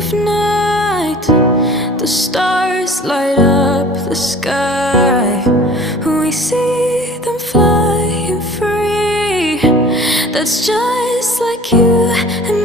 of night, the stars light up the sky. We see them flying free. That's just like you and